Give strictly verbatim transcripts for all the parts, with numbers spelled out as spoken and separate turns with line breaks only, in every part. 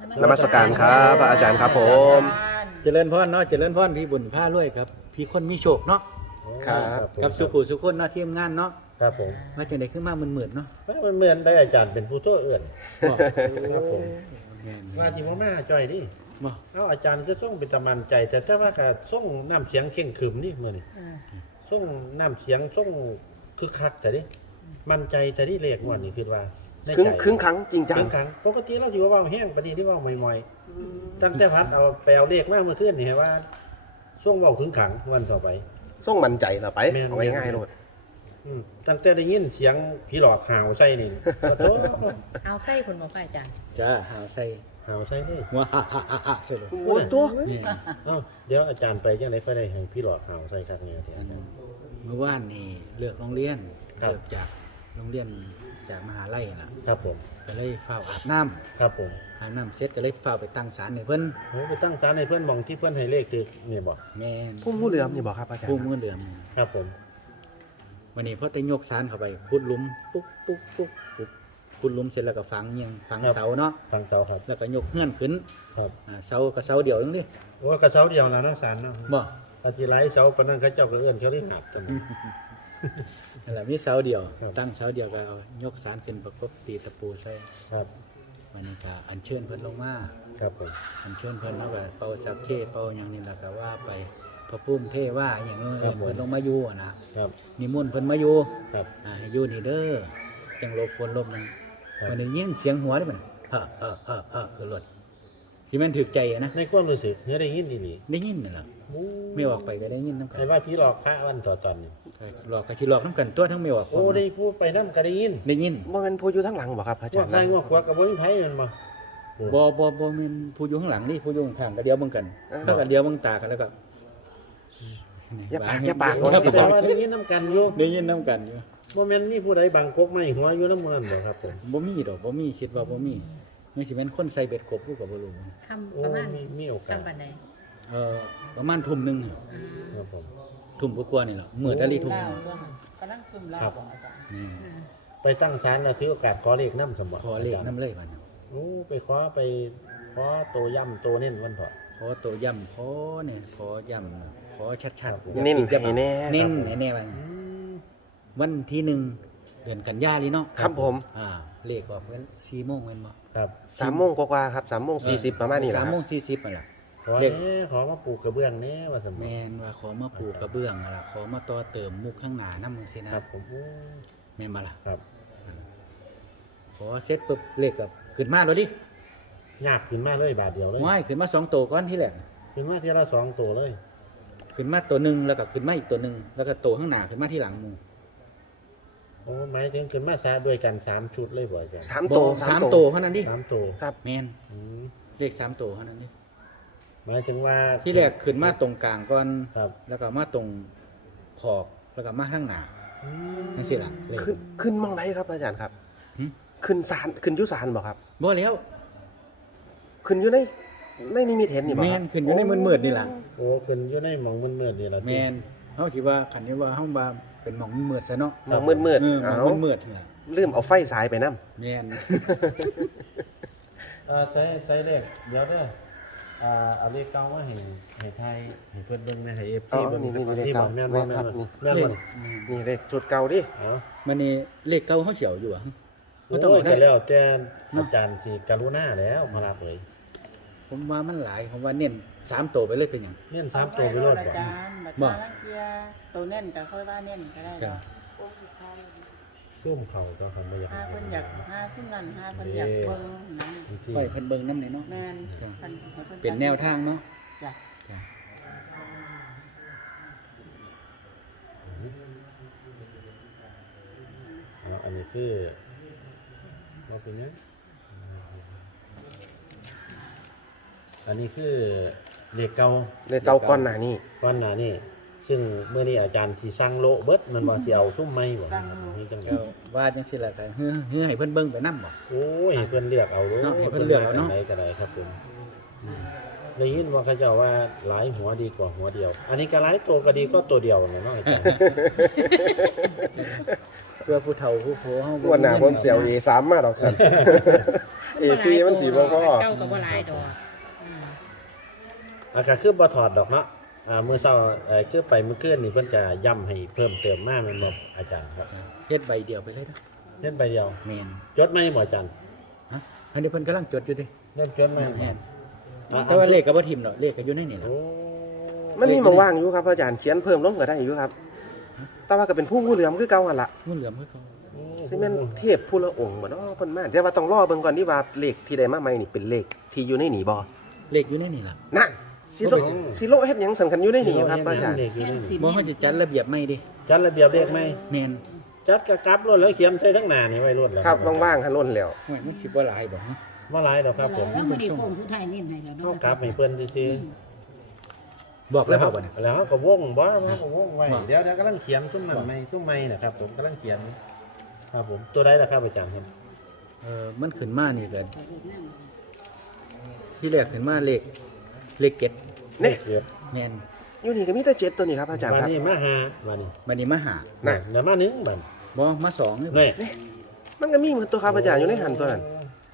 นมัสการครับพระอาจารย์ครับผม
เจริญพรเนาะเจริญพรพี่บุญผ้ารวยครับพี่คนมีโชคเนาะ
ครับ
กับสุขุสุขคนเนาะทีมงานเนาะ
ครับผม
ว่าจังได๋ขึ้นมาหมื่นๆเนาะ
มันเหมือนได้อาจารย์เป็นผู้โทษเอื่น
บ่
ครับผม
แม่น
ว่าที่มาจ่อยดิ
บ่
เอาอาจารย์ก็ส่งเป็นตะมันใจ แต่ถ้าว่าก็ส่งน้ำเสียงเข่งขรึมนี่มื้อนี้ส่งน้ำเสียงส่งคึกคักแต่ดิมั่นใจแต่ที่เลขงวดนี้คือว่าใน
ครึ่ง
ใจ
ครึ่งครั้งจริงจัง
ครึ่งครั้งปกติเราสิว่าเว้าแห้งปานนี้ที่เว้าใหม่ๆตั้งแต่พัดเอาไปเอาเลขมาเมื่อคืนนี่ให้ว่าช่วงเว้าครึ่งครั้งวันต่อไป
ส่งมันใจเราไป
แม่น
เอาง่ายๆเลย
อืมตั้งแต่ได้ยินเสียงผีหลอกหาวใส่นี่ขอโทษ
เอาไส้คนบอกค่ะอาจารย์
จ้าหาใส่
หาวใส่นี่
หัวฮ่าๆๆๆใส่เลย
โอ้ตัว
นี่
เอ้าเดี๋ยวอาจารย์ไปจังได๋ค่อยได้ให้พี่หลอกหาวใส่คักเนี่ยเดี๋ยว
อั
อาน จารย์
เมื่อวานนี่เลิกโรงเรียน
ครับ
เลิกจากโรงเรียนจากมหาลัยน่ะ
ครับผม
ก็เลยเฝ้าอาบน้ำ
ครับผม
อาบน้ำเสร็จก็เลยเฝ้าไปตั้งศาลให้เพิ่น
โอ้ไปตั้งศาลให้เพื่อนมองที่เพื่อนให้เลขตึกนี่บ่
แม่น
ผู้ผู้เหลือมนี่บอกครับอาจารย์
ผู้มือเหลือม
ครับผม
วันนี้พอแต่ยกสารเข้าไปพุดหลุมปุ๊บปุ๊บปุ๊บปุ๊บพุดหลุมเสร็จแล้วก็ฝังเงียงฝังเสาเนาะ
ฟังเสาครับ
แล้วก็ยกเงื่อนขึ้น
ครับ
อ่าเสากับเสาเดียวนึงดิ
โอ้กระเสาเดียวแล้วนะศาลเนาะ
บ่
ปฏิไลเสาปานนั้นเขาเจ้าก็เอื้อนเขาได้หักกัน
นั่นแหละมีเสาเดียว
ครับ
ตั้งเสาเดียวก็เอายกสารขึ้นประกบตีตะปูใส่
ครับ
วันนี้ก็อัญเชิญเพิ่นลงมา
ครับผม
อัญเชิญเพิ่นเนาะก็เป่าสักเคเป่าหยังนี่ล่ะก็ว่าไปพระพุ่มเทว่าอหย่างนั้นเพิ่นลงมาอยู่อะนะครับ นิมนต์เพิ่นมาอยู่
ครับ
อ่าให้อยู่นี่เด้อจังหลบฝนหลบมัน
ครับ
มันได้ยินเสียงหัวได้มันเฮ้อเฮ้อเฮ้อเฮ้อคือรถที่มันถึกใจอะนะ
ในความรู้สึกเนื้อได้ยินดีนี่
ได้ยินนั่นแหละไม่ออกไปก็ได้ยินน้ำกัน
ให้ว่าพี่หลอกพระวันต่อตอนนี่
หลอกกะชิหลอกน้ำกันตัวทั้งไม่ออก
โอ้ได้พูดไปนำก็ได้ยิน
ได้ยิน
ว่าเป็นผู้อยู่ทั้งหลังบอกครับอา
พ
จาว ร
ก
ย์
ใครงวกขวากับบ่มีไผแม่นบ่
บ่บ่บ่แม่นผู้อยู่ข้างหลังนี่ผู้อยู่ข้างๆก็เดียวเบิ่งกันแล้วก็เดียวเบิ่งตากันแล้วก็
อย่าปากอย่าปาก
โอ้
คนสิบ
แต่
อก
ว่าได้ยินนํกันอยู่
ได้ยินน้ำกันอยู่
บ่แม่นมีผู้ใดบังกกไม้หัวอยู่นำหมู่นั้นบ่ครับผม
บ่มีดอกบ่มีคิดว่าบ่มีนี่สิเป็นคนใส่เบ็ดกบผู้ก็บ่รู้
คำ
โอ้
ประมาณ
มีมีโอกาส
คำบันได
เอ่อประมาณทุ่มหนึงอะ
ครับผม
ทุ่มกว่าๆนี่แหละมื้อตะลีทุ่มหนึ่ง
กำลังซึมลาบอาจารย์
นี่
ไปตั้งศาลแล้วถือโอกาสขอเลขนำสมบ่
ขอเลขน้ำเลยบัดนี้
โอ้ไปขอไปขอโตย่ำโตเน้นวันเถอะ
ขอตัวย่ำขอเนี่ยขอย่ำขอชัดๆอย่า
เน้น
ปิดอย่า
ให้แน่
เน้น
ครับ
แน่ๆบัดนี้ วันที่หนึ่งเดือนกันยาเลยเนาะ
ครับผม
อ่าเลขออกเป็นสี่โมงเว้นบ่
ครับ
สามโมงกว่าๆครับสามโมงสี่สิบประมาณนี้แหละ
สาม
ค
โม
รับ
งสี่สิบนั่นแหละ
ขอ
เลข
แน่ขอมาปลูกกระเบื้องแน่ว่าสม
แมนว่าขอมาปลูกกระเบื้องนั่นล่ะขอมาต่อเติมมุกข้างหน้าน้ำมึงสินะครับ
ผมโอ้
แม่นบ่ล่ะ
ครับ
ขอเสร็จปุ๊บเลขกับขึ้นมาเลยดิ
ยากขึ้นมาเลยบาทเดียวเลย
ว้ายขึ้นมาสองตัวก้อนที่แรก
ขึ้นมาทีละสองตัวเลย
ขึ้นมาตัวหนึ่งแล้วก็ขึ้นมาอีกตัวหนึ่งแล้วก็ตัวข้างหน้าขึ้นมาที่หลังหมู
โอ้หมายถึงขึ้นมาซาด้วยกันสามชุดเลยบ่อาจารย์
สาม
บ่
โต
สามตัวเท่านั้นดิ
สามตัว
ครับ
แมน
อืม
เลขสามตัวเท่านั้นดิ
หมายถึงว่า
ที่แรกขึ้นมาตรงกลางก่อน
ครับ
แล้วก็มาตรงขอบแล้วก็มาข้างหน้า
อืม
นั่นสิล่ะเลข
ขึ้นขึ้นมองไหนครับอาจารย์ครับ
หึ
ขึ้นศาลขึ้นอยุศาลบอกครับ
บ่แล้ว
ขึ้นอยู่ในในนิมิตเห็นนี่บอก
แม
ครั
น
บ
ขึ้นอยู่ในมืดๆนี่ล่ะ
โอ้ขึ้นอยู่ในหมองมืดๆนี่ล่ะ
แมนเขาคิดว่าขันนี้ว่าห้องบาเป็นหมองมืดซะเนาะ
มองมืดมืด
เออ
ๆ
หม
เอา
องมืดๆนี่ล่ะ
ลืมเอาไฟสายไปน้
แมน
เอ่อใช้ใช้เลขเดี๋ยวเด้ออ่าเอาเลขเก่ามาให้ให้ไทยให้เพิ่นเบิ่งในให้ เอฟ
ำอ๋
ซี
อ
เบิ่ง
นี่นี่นี่เลข
ที่บ
เก่า
อกแม่น
แม่
บ่
น
แม่
คน รับ
บ่
นี่
แม่น
เล
บ่
ข
นี่เลขจุดเก่าดิ
อ๋อ
มันนี่เลขเก่าเขาเขียวอยู่อ่ะ
โอ้
เขาต้องเอา
ย
ได้
แต่แล้วแต่อาจารย์ที่กรุณาแล้วมารับเลย
ผมว่ามันหลายผมว่าเน้นสามตัวไปเลยเป็นอย่าง
เน้นสามตัวไปโลด
อา
บ่
จารย์บัตร
บ่
จารักเกียตัวเน่นก็ค่อยว่าเน่นก็ได้
ครับ
โอ้สุดท้าย
ซุ่มเขาก็คันบ่อยาก
ห้าเพิ่นอยากห้าซุ่มนั่นห้าเพิ่นอยากเบิ่งนั่น
ที่
ไว้เพิ่นเบิ่งน้ำเลยเนาะ
แม่นเพิ่นให้พิ่
เป็นแนวทางเนาะ
จ้ะ
จ้ะ
อ๋ออันนี้คือว่าเป็นหยังอันนี้คือเลขเก่า
เลขเก่าก้อนหน้านี่
ก้อนหน้านี่ซึ่งเมื่อนี้อาจารย์สิสร้างโละเบิดมันว่าสิเอาซุ่มไม้บ่นี่จังได๋
ก็ว่าจังซี่ล่ะก็เฮ้อเฮ้อให้เพิ่นเบิ่งไปนำบ่
โอ้ยให้เพิ่นเลือกเอาเด้อ
เนาะให้เพิ่นเลือกเอาเนาะ
ไหนก็ได้ครับผมอืมได้ยินว่าเขาเจ้าว่าหลายหัวดีกว่าหัวเดียว อันนี้ก็หลายตัวก็ดีก็ตัวเดียวนะเนาะอาจารย์
เพื่อผู้เฒ่าผู้โพเฮาบ่
วันหน้าผมเสียวเอสามมาดอกสันเอซีมันสีบ่พอ
เก้ากับบ่หลายดอกอืม
อาก็คือบ่ถอดดอกเนาะอ่ามื้อเช้าเอ่อคือไปมื้อคืนนี่เพิ่นจะย้ำให้เพิ่มเติมมาแม่นบ่อาจารย์ครับ
เฮ็ดใบเดียวไปเลยนะ
เฮ็ดใบเดียว
แม่น
จดไหมบ่อาจารย์
ฮะอันนี้เพิ่นกำลังจดอยู่ดิ
เริ่มจดไหม
แม่น
อ่า
แต่ว่าเลขก็บ่ทิ่มดอกเลขก็อยู่ในนี่ล่ะ
โอ้
มันมีหมองว่างอยู่ครับอาจารย์เขียนเพิ่มลงก็ได้อยู่ครับ แต่ว่าก็เป็นผู้งูเหลือมคือเก่าหั่นล่ะ
งูเหลือมคือเขา
สิแม่นเทพผู้ละองค์บ่เนาะเพิ่นมาแต่ว่าต้องรอเบิ่งก่อนที่ว่าเลขที่ได้มาใหม่นี่เป็นเลขที่อยู่ในนี่บ่
เลขอยู่ในนี่ล่ะ
นั่นสิโลสิโลเฮ็ดหยังสำคัญอยู่ในนี่ครับอาจารย์
เด็กอยู่ในนี่
บ่เฮาจะจัดระเบียบใหม่ดิ
จัดระเบียบเลขไหม
แม่น
จัดกระกับรถแล้วเขียนใส่ทั้งหน้านี่ไว้รถแล้ว
ครับว่างๆหันล้นแล้ว
โอ้ยมันสิบ่หลายบ่ฮะ
บ่หลายดอกครับผม
แล้วมื้อนี้โค้งสุดท้ายนี่ให้แล้ว
เฮา
เนาะ
กลับให้เพิ่นซื่อ
บอก
ๆ
แล้วบอกบ่เนี่ย
แล้วเฮาก็วงบ่เฮาก็วงไว้
บอก
เดี๋ยวเดี๋ยวกำลังเขียนซุ่มมันใหม่ซุ่มใหม่นะครับผมกำลังเขียนครับผมตัวใดล่ะครับอาจารย์ครับ
เออมันขึ้นมานี่ก็ที่แรกขึ้นมาเลขเลขเจ็ด
นี่
เขียน
แม่น
อยู่นี่ก็มีแต่เจ็ดตัวนี้ครับอาจารย์
บัด
ครับ
นี้มาหาบัดนี้
บัดนี้มาหา
น่ะ
เดี๋ยวมาหนึ่งบัด
บ่มาสองนี่
นี่
มันก็มีเหมือนตัวครับอาจารย์อยู่ในหันตัวนั้น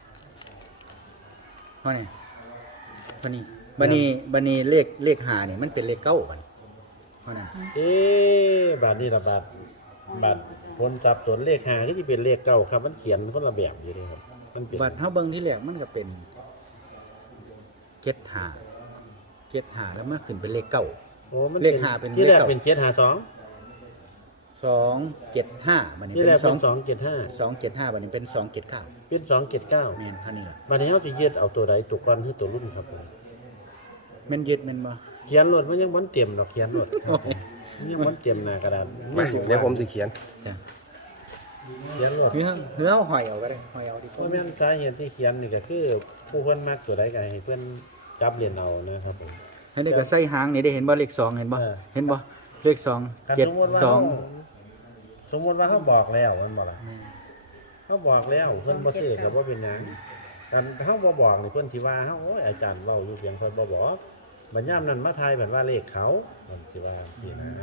เพราะนี่บัดนี้บัดนี้บัดนี้เลขเลขหานี่มันเป็นเลขเก้าบัดนี้เพราะนั้น
เอ๊ะบัดนี้ละบัดบัดผลจับสวนเลขหาที่สิเป็นเลขเก่าครับ มันเขียนคนละแบบอยู่เลยครับมันเป็น
บัดเฮาเบิ่งที่แรกมันก็เป็นเจ็ดหาเจ็ดหาแล้วมาขึ้นเป็นเลขเก้า
โอ้มัน
เลขห้าเป็น
ที่แรก
เลขเก่า
เป็นเจ็ดหาสอง
สองเจ็ดห้าบัดนี้
ที่
เป็
แรก
นส
เป็
อง
นสองเจ็ดห้า
สองเจ็ดห้าบัดนี้เป็นสองเจ็ดเก้า
เป็นสองเจ็ดเก้า
แม่นเท่านี้ล่ะ
บัดนี้เขาจะยึดเอาตัวใดตัวก้อนที่ตัวรุ่นครับผม
แม่นยึดแม่นบ่
เขียนรถมันยังมันเต็มดอกเขียนรถ
โอ้ย
มันยังมันเต็มหน้ากระดาษ
มาเดี๋ยวผมสิเขียน
จ้ะ
เขียนรถ
เนื้อเนื้อเอาหอยเอาก็ได้หอยเอาดีก
เพราะ
ว่า
แม่นสาเหตุที่เขียนนี่ก็คือผู้เพิ่นมักตัวใดก็ให้เพิ่นจับเรียนเอานะครับผม
อันนี้ก็ใส่หางนี่ได้เห็นบ่เลขสองเห็นบ่
เออ
เห็นบ่เลขสอง
คัน
เจ็ด
สมมติว่า
สอง
เขาสมมติว่าเขาบอกแล้วมันบอกล่ะเขาบอกแล้วเพิ่นบ่ซื้อก็บ่เป็นหยังกันเขาบ่บอกนี่เพิ่นสิว่าเฮาโอ้ยอาจารย์เว้าอยู่เพียงเพิ่นบ่บอกบัดยามนั้นมาทายแบบว่าเลขเขาเพิ่นสิว่าพี่นะ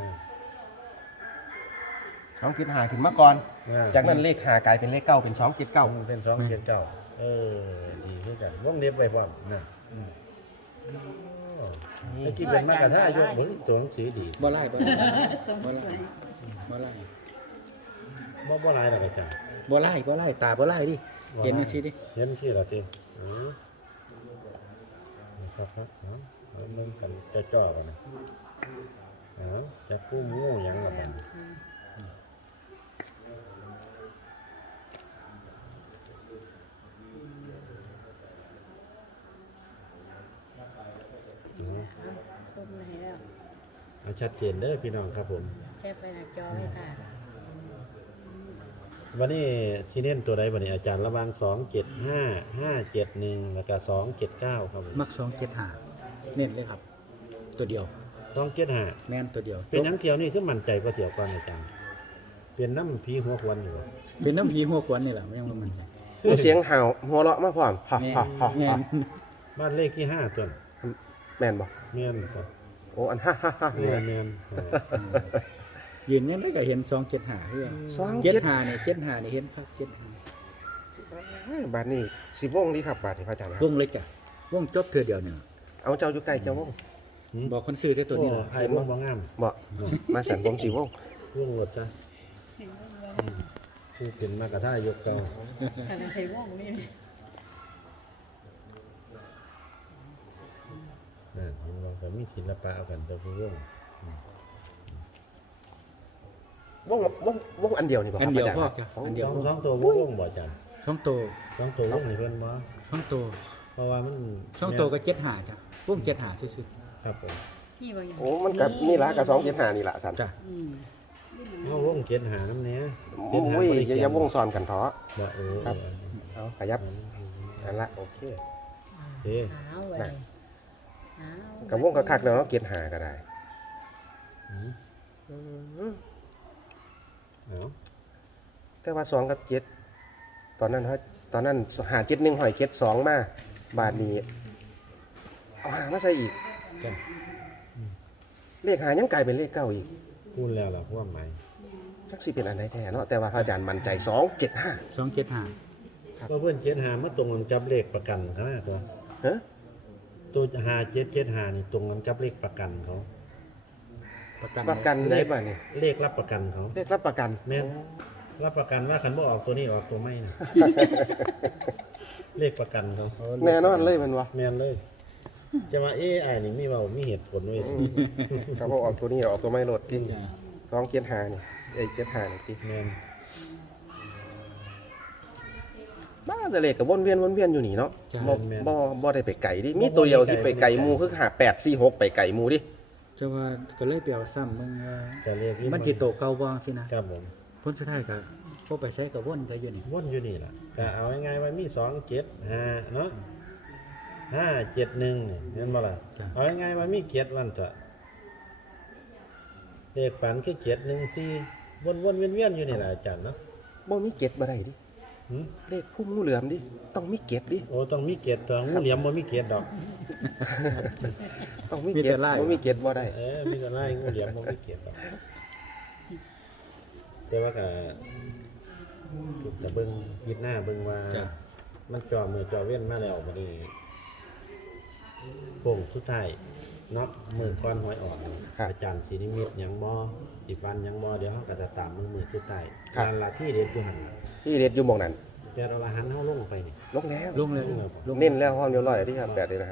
สองคิดหาขึ้นมาก่อน
อ่า
จากนั้นเลขหากลายเป็นเลขเก้าเป็นสองเจ็ดเก้า
มันเป็นสองเจ็ดเก้าเออดีคือกันวงเล็บไว้พร้อมนะอืมโอ้เมื่อกี้เป็นมากระทายกเบิ่งตัวหนังสือดี
บ่ไล่บ่ไล่
สงสัย
บ่ไล่
บ่บ่หลายดอกอาจารย์
บ่ไล่บ่ไล่ตาบ่ไล่ดิเห็นจังซี่ดิ
เห็นสิล่ะสิอือครับครับเอาเอาเบิ่งกันจ่อๆกันนะเอาจับผู้งูหยังล่ะบัดนี้เอา
ส้มให้แล้ว
เอาชัดเจนเด้อพี่น้องครับผม
แค่ไปหน้าจอให้ค่ะ
วันนี้ซีเน้นตัวใดวันนี้อาจารย์ระหว่างสองเจ็ดห้าห้าเจ็ดหนึ่งแล้วก็สองเจ็ดเก้าครับผม
มักสองเจ็ดห้าเน้นเลยครับ ตัวเดียว
สองเจ็ดห้า
แม่นตัวเดียว
เป็นน้ำเที่ยวนี่คือมั่นใจกว่าเที่ยวก่อนอาจารย์เป็นน้ำผีหัวควันอยู่บ่
เป็นน้ำผีหัวกวนนี่แหละไม่ยังบ่มั่นใจ
มีเสียงห่าวหัวเราะมาพร้อมฮ่า
แม่น
ฮ่าฮ่า
แม่
ฮ่าน
บ้านเลขที่ห้าต้น
แม่นบ่
เมียนครับ
โอ้อันฮ่าฮ่าฮ่า
เมียนเมียน
ยืนยันได้ก็เห็นสองเจ็ดห้าเฮือ
สอง
เจ็ด
เจ็ด
ห้านี่เจ็ดห้านี่เห็นครับเจ็ดห้า
เฮ้ยบาทนี้สิวงดีครับบาทนี้พระอาจารย์ครั
ว
บ
งเลยจ้ะวงจบเทื่อเดียวเนี่ย
เอาเจ้าอยู่ใกล้เจ้าวง
บอกคนซื้อได้ตัวนี้
โอ้
ล่ะ
ไอ้บ่บ่งาม
บ่มาสั่นผมสิวง
ร่วงหมดจ้ะอืมคือเป็นมากระทายกเก่า
ขนาดไทยว่องนี่
นั่นของเราก็มีศิลปะเอากันตัวผู้ร่วง
วงวงวงอันเดียวนี่บ่ค
อั
รั
น
บ
เดียว
อาจารย์
พอ
ครับ
จ้ะ
อ๋อ
อันเดี
ส
ยว
อง
พอ
สองตัวผู้ร่วงบ่อาจารย์
สองตัว
สองตัวร่วงนี่เพิ่นบ่
สองตัว
เพราะว่ามัน
สองตัวก็เจ็ดห้าจ้ะวงเจ็ดห้าซื่อ
ครับผม
พี่บางอย่าง
โอ้มันกับนี่ละกับสองเจ็ดห้านี่ละสัน
ๆจ้ะ
อืม
เอาวงเกียนหาน้ำเนี้ย
โอ้ยอย่าอย่าวงซ้อนกันเถอะ
บ่เออ
ครับ เอาขยับนั่นละโอเค
เอ๊ะ
หาวเลยหาว
กับวงคักๆแล้วเนาะเกียรหาก็ได้
อืม
อืม
เอา
แต่ว่าสองกับเจ็ดตอนนั้นเขาตอนนั้นหาเจ็ดหนึ่งหอยเจ็ดสองมาบาทนี้เอาหามาใส่อีก
จ้ะ
เลขหายังกลายเป็นเลขเก้าอีก
พูดแล้วล่ะว่าหมาย
จักสิเป็นอันไหนแท้เนาะแต่ว่าพระอาจารย์มั่นใจสองเจ็ดห้า
สองเจ็ดห้า
ว่าเพิ่นเจ็ดหามาตรงกันกับเลขประกันเขานะพอ
ฮะ
ตัวหาเจ็ดเจ็ดหานี่ตรงกันกับเลขประกันเขา
ประกัน
ประกันไหนบ้างนี่
เลขรับประกันเขา
เรียกรับประกัน
แม่นรับประกันว่าคันบ่ออกตัวนี้ออกตัวไม่นะ เลขประกันเขา
แน่นอนเลยมันวะ
แม่นเลย จะมาเอ้ไอ้นี่มีเว้ามีเหตุผลเว้ย
เขาบอกออกตัวนี้ออกตัวไม่โหลดที่ร้องเกียร์หานี่ไอ้เกียร์หานี่ที่
แม่น
บ้าจะเลขกับวนเวียนวนเวียนอยู่นี่เนาะบ่บ่บ่ได้ไปไก่ดิมีตัวเดียวที่ไปไก่หมูคือหาแปดสี่หกไปไก่หมูดิ
จะว่าก็เลยไปเอาซ้ำมึงว่า
จะเรียก
มันสิโตเก่าบ่สินะครับ
ผม
ผลสุดท้ายก็พวกไปใช้กับวนก็อยู่นี่
วนอยู่นี่ล่ะก็เอาง่ายๆว่ามีสองเจ็ดห้าเนาะห้าเจ็ดหนึ่งนี่เห็นบ่ล่ะเอาง่ายๆว่ามีเจ็ดวันจะเลขฝันคือเจ็ดหนึ่งสี่วนๆเวียนๆอยู่นี่แหละอาจารย์เนาะ
บ่มีเก็ดบ่ได้ดิ
หืม
เลขพุ่มงูเหลือมดิต้องมีเก็ดดิ
โอ้ต้องมีเกียรติตัวงูเหลี่ยมบ่มีเกียรติดอก
ต้องมีเก็ดบ่มีเก็ดบ่ได้
เออมีแต่ไล่งูเหลี่ยมบ่มีเกียรติดอกแต่ว่าก็แต่เบิ่งยิดหน้าเบิ่งว่า
จ้ะ
มันจอมือจอเว้นมาแล้วบัดนี้โป่งสุดท้ายเนาะมือก้อนหวยออกนี่อาจารย์สินิมิตหยังบ่สิฟันหยังบ่เดี๋ยวเฮาก็จะตามมือมือสุดท้ายนั่นล่ะที่เด็ดอยู่หั่นน่ะ
ที่เด็ดอยู่หมองนั้น
แต่อรหันต์เฮาลงไปนี่
ลงแล้ว
ลงเลยลง
เน้นแล้วห้องเดียวร้อยที่ครับแปดเลยนะฮะ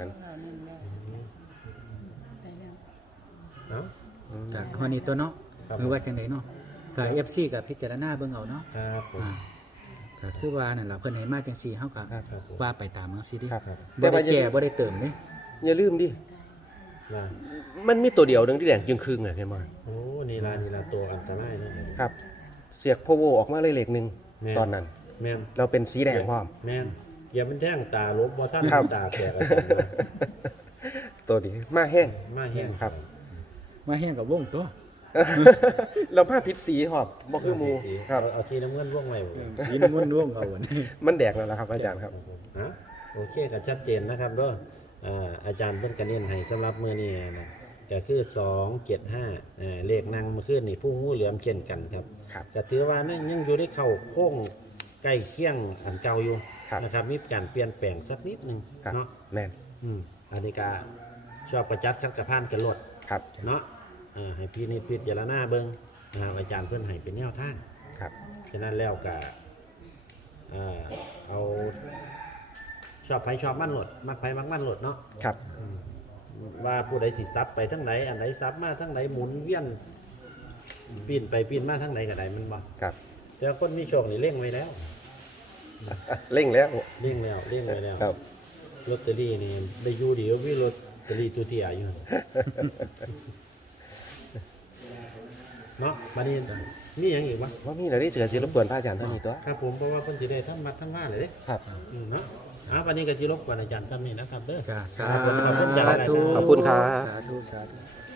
ไปแล้ว
เนาะ
จากฮอนี่ตัวเนาะ
ครับ
หรือว่าจังไดเนาะก็ เอฟ ซี กับพิจารณาเบิ่งเอาเนาะ
ครับผม
อ่าก็คือว่านั่นล่ะเพิ่นให้มาจังซี่เฮาก็
ครับผม
ว่าไปตามจังซี่ดิ
ครับ
บ่ได้แก่บ่ได้เติมเด้
อย่าลืมดิ
นะ
มันมีตัวเดียวหนึงที่แดงจึงครึ่งน่ะเห็นบ่
โอ้นี่ล่ะนี่ล่ะตัวอันตรายเนาะ
ครับ เสียกโพโวออกมาเลยเลขหนึง
แม่น
ตอนนั้น
แม่น
เราเป็นสีแดงพร้อม
แม่นเกียบเป็นแท่งตาลบบ่ท่าน
ครับ
ตาแตกอาจารย์นะ
ตัวนี้มาแห้ง
มาแห้ง
ครับ
มาแห้งกับวงตัว
เราผ้าพิษสีหอบบ่คือหมูครับ
เอาเอาทีน้ำเงินร่วงไว้บ่
สีม่วนร่วงเอาวันนี้
มันแดกแล้วล่ะครับอาจารย์ครับ
ฮะโอเคก็ชัดเจนนะครับเด้ออ่าอาจารย์เพิ่นก็เน้นให้สำหรับมื้อนี้นะก็คือสองเจ็ดห้าอ่าเลขนั่งเมื่อคืนนี่ผู้งูเหลือมเช่นกันครับ
ครับ
ก็ถือว่านั่นยังอยู่ในเข้าโค้งใกล้เคียงอันเก่าอยู่
ครับ
นะครับมีการเปลี่ยนแปลงสักนิดนึง
ครับ
เนาะ
แม่น
อืมอันนี้ก็ชอบประจัดชักกระพานกันรถ
ครับ
เนาะอ่าให้พี่นิดพิจารณาเบิ่งนะครับอาจารย์เพิ่นให้เป็นแนวทาง
ครับ
ฉะนั้นแล้วก็อ่าเอาชอบไผชอบมั่นโหลดมักไผมักมั่นโหลดเนาะ
ครับ
อืมว่าผู้ใดสิซับไปทั้งไหนอันไหนซับมาทั้งไหนหมุนเวียนปีนไปปีนมาทั้งไหนก็ได้มันบ่
ครับ
แต่คนมีโชคนี่เล่งไว้แล้ว
เร่งแล้ว
เล่งแล้วเล่งไว้แล้ว
ครับ
ลอตเตอรี่นี่ได้อยู่ดีว่าวิลอตเตอรี่ตัวเตี้ยอยู่ เนาะบัดนี้มีหยังอีกวะ
ว่ามีอะไรที่เสือสิรบกวนพระอาจารย์เท่านี้ตัว
ครับผมเพราะว่าเพิ่นสิได้ทำมัดทำว่าเลยเด้
ครับ
อืมเนาะอ่าวันนี้ก็สิรบกวนอาจารย์ท่านนี้นะครับเด้อ
จ้าสา
ขอบคุณครับ
ธุ
ขอบคุณครับ
สาธุสาธุ